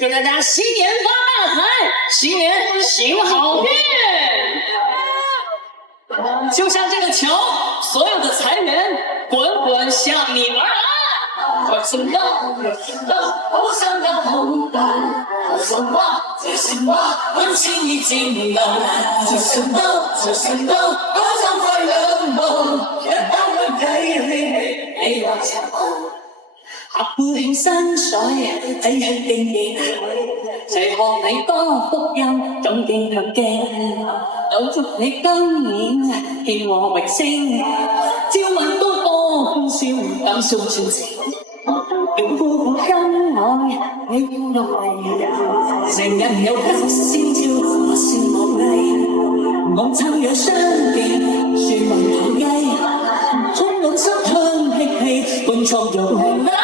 祝大家新年发大财，新年行好运。就像这个桥，所有的财源滚滚向你而来。快送到，我想要红包，快送吧，快送吧，温馨已经到，快送到，快送到，我想快樂夢，一班人你我唱合歡新水，喜慶敬業，齊賀你多福音，總敬強勁，又祝你今年慶和榮升，朝晚都多歡笑，感受傳情。願夫婦恩愛，你要落嚟，成日有吉先照，我先無禮，望親養相見，樹雲頭藝，充滿新春氣氣，伴創造來。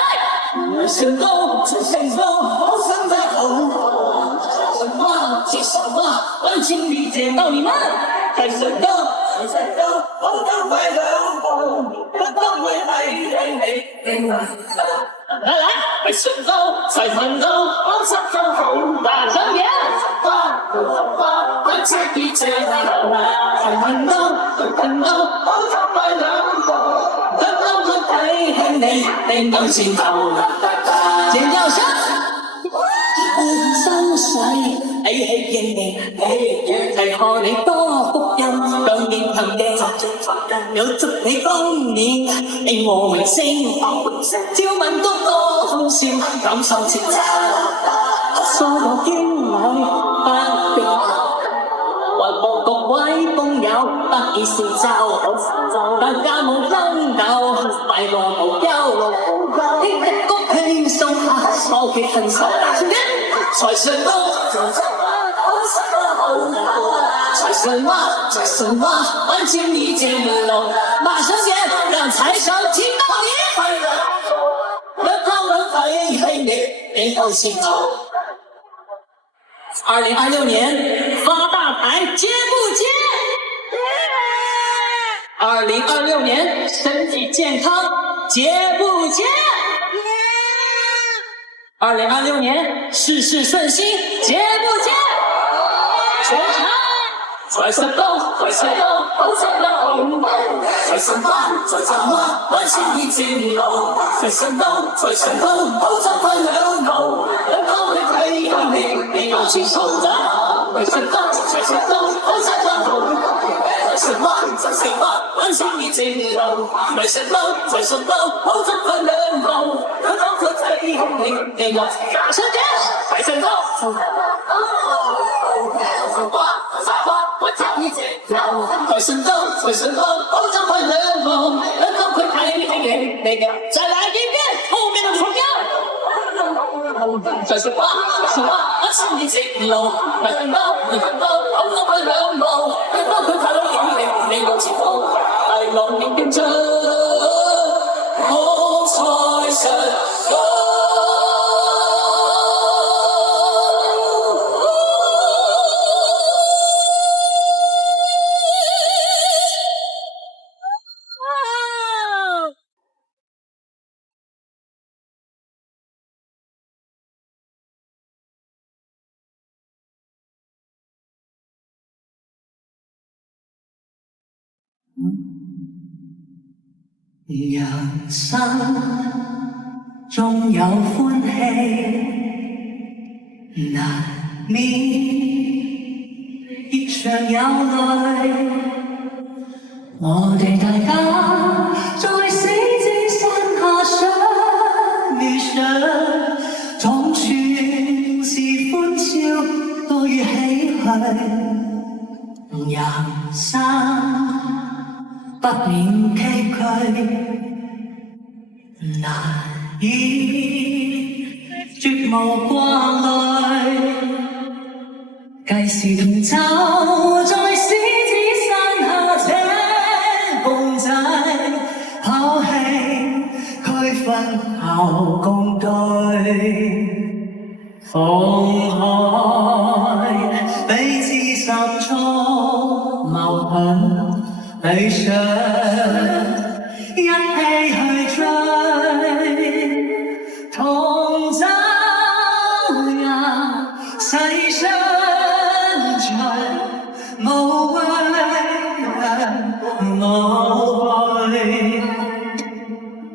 神高，神高，好生在後，神話，接神話，溫馨理解到你們，太神高，神高，好得快兩步，不當會係來，快神高，財神高，好生在後，大聲點，溫馨理解到你們，財神高，好得快兩步，不當會係你到前頭。尖叫聲，新水，喜氣盈盈，齊賀你多福音，更應強勁，又祝你今年慶和榮升，朝晚都多歡笑，感受節奏，所有經禮不變，還望各位工友得以成就，大家冇爭鬥，快樂無憂。輕鬆下，我結婚手財神到，財神話，財神話，溫馨理解不漏，馬上點，讓財神聽到你，讓他們陪你到盡頭。2026年發大財，接不接？2026年身體健康，接不接？2026年事事順心，接不接？全場財神到，財神到，好想要紅包，財神話，財神話，溫馨已經到，財神到，財神到，好想快兩步，兩個會陪你有情手的，財神到，財神到，好想要紅包，財神話，財神話，溫馨已經到，財神到，財神到，好想快兩步，兩個會陪你有大聲點，財神到，財神到，財神到，好想快樂夢，兩個會陪你再來一遍後面的重調。財神話，財神話，溫馨已經到，財神到，財神到，好想快樂夢，兩個會陪你有前途，大浪點點唱，好財神到。人生縱有歡喜，難免亦常有淚。我哋大家在死之山下相遇上，總算是歡笑多於唏噓。人生不免崎嶇，難以絕無掛慮，計時同走在獅子山下這共濟，拋棄區分後共對，放開彼此心中矛盾理想，一起去追，同走人世相隨無畏無畏，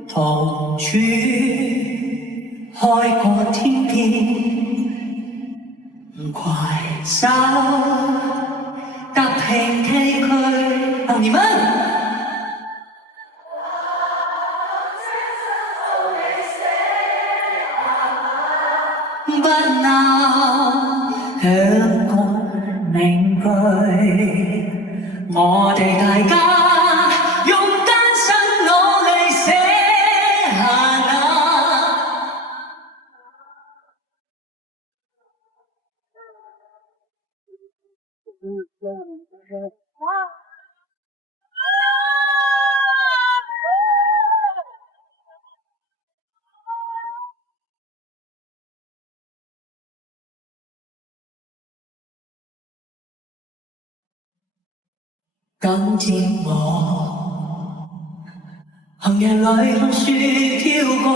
同處開過天邊，攜手踏平崎嶇。啊，你們！不能香港名句，我哋大家用單身努力寫下那。今天我行人裏看雪飄過，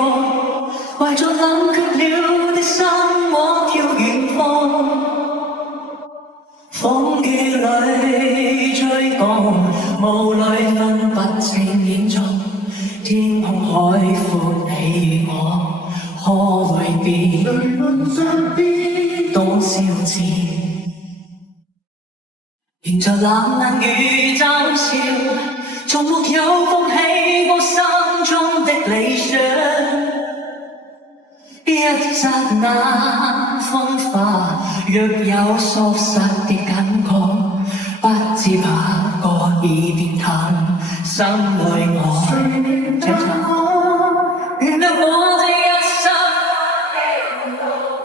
懷着冷卻了的心往眺遠方。風雨裏追趕，霧裏分不清影蹤。天空海闊，你與我可會變？淚吻上邊多消遣。迎着冷雨嘲笑，從沒有放棄過心中的理想。一剎那風化，若有疏失的感覺，不知哪個已變淡，心裏我這場原諒我這一生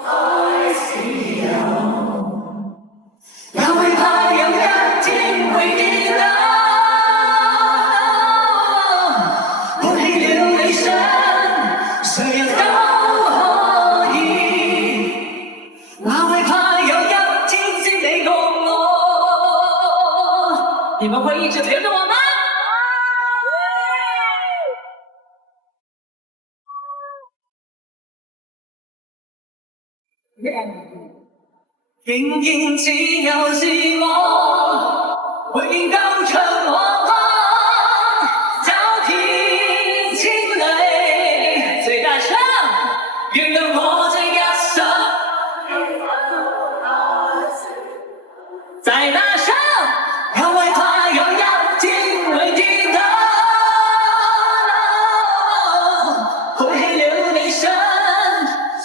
開始有，也會怕有一天會跌倒，背棄了理想，誰人都你們會一直陪着我嗎？仍然只有希望，會高唱我歌，找遍情淚最大聲，原諒我這一生，再大聲。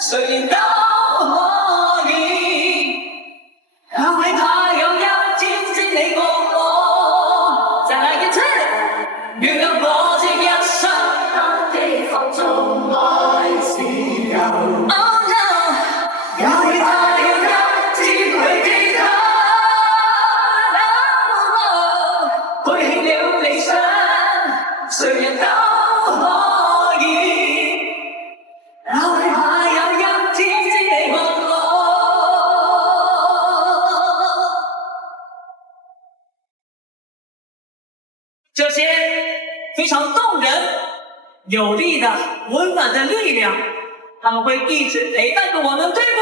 誰人都可以，也會怕有一天只你共我。再來一次，原諒我這一生，當地放縱愛自由。Oh no， 也會怕有一天會跌倒。背棄了理想，誰人都可以，也會怕。這些非常動人、有力的、溫暖的力量，他們會一直陪伴着我們，對不對？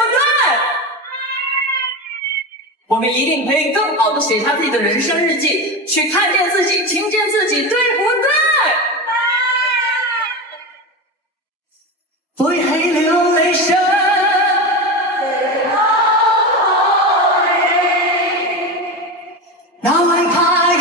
我們一定可以更好的寫下自己的人生日記，去看見自己、聽見自己，對不對？背棄了理想，哪會怕？